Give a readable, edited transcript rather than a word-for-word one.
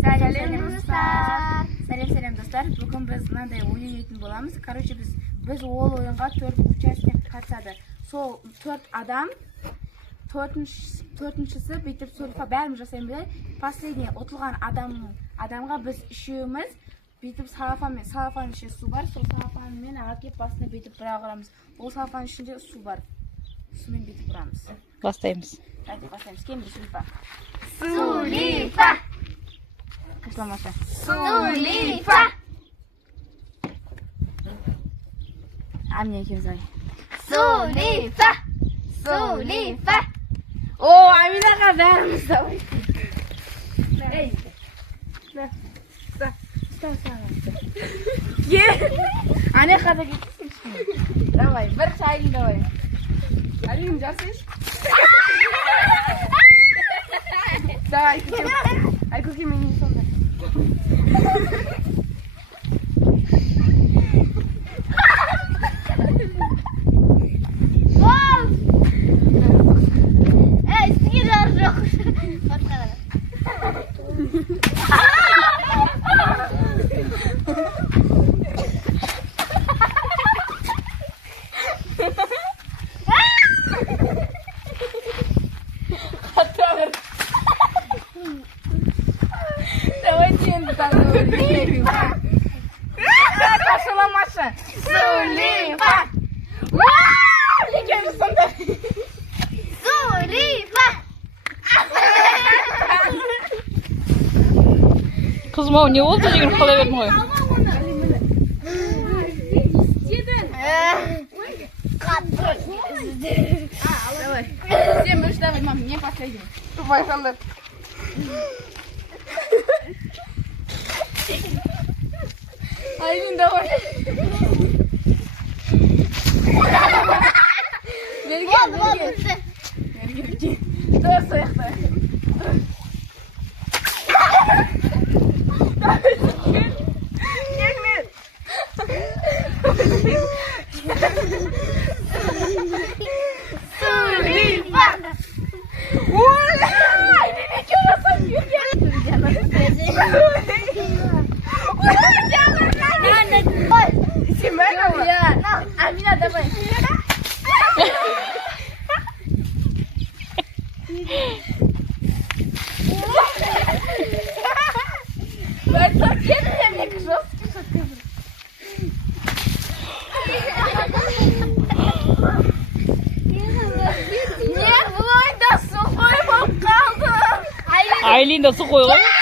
Сәлем достар. Бүгін біз мынандай ойын ойнайтын боламыз. Короче, біз ол ойынға 4 участник қатысады. Сол 4 адам, төртіншісі бүйтіп сөлфа бәріміз жасаймыз. Последний ұтылған адамға біз үшеуміз бүйтіп салафан ішінде су бар. Сол салафанмен алып басына бүйтіп бұра құрамыз. Ол салафан ішінде су бар. Сумен бүйтіп бұрамыз. Бастаймыз. Бастаймыз. Кем бір сөлфа. Сулифа! Кашламаса. Сулифа! Амне екеуміз ай. Сулифа! Сулифа! О, Аминаға бәріміз давай. Эй. Ұста. Ане қада кетесің. Давай, бір шайын давай. Алим, жарсайш? Давай, көкем. Ай, көкем менің сонда. Üstüge doğru yok. Давайте енді қашыламашы. Сулифа! Екеміз сонда. Сулифа! Kızım o ne oldu degen kala berdim koy. Давай. Сен бірінші давай, мам, мен последний. Байқалдар. Айлин, давай. Берген. Dur сояқта. Сулифа! Амина, давай. Aylin de su koy koy.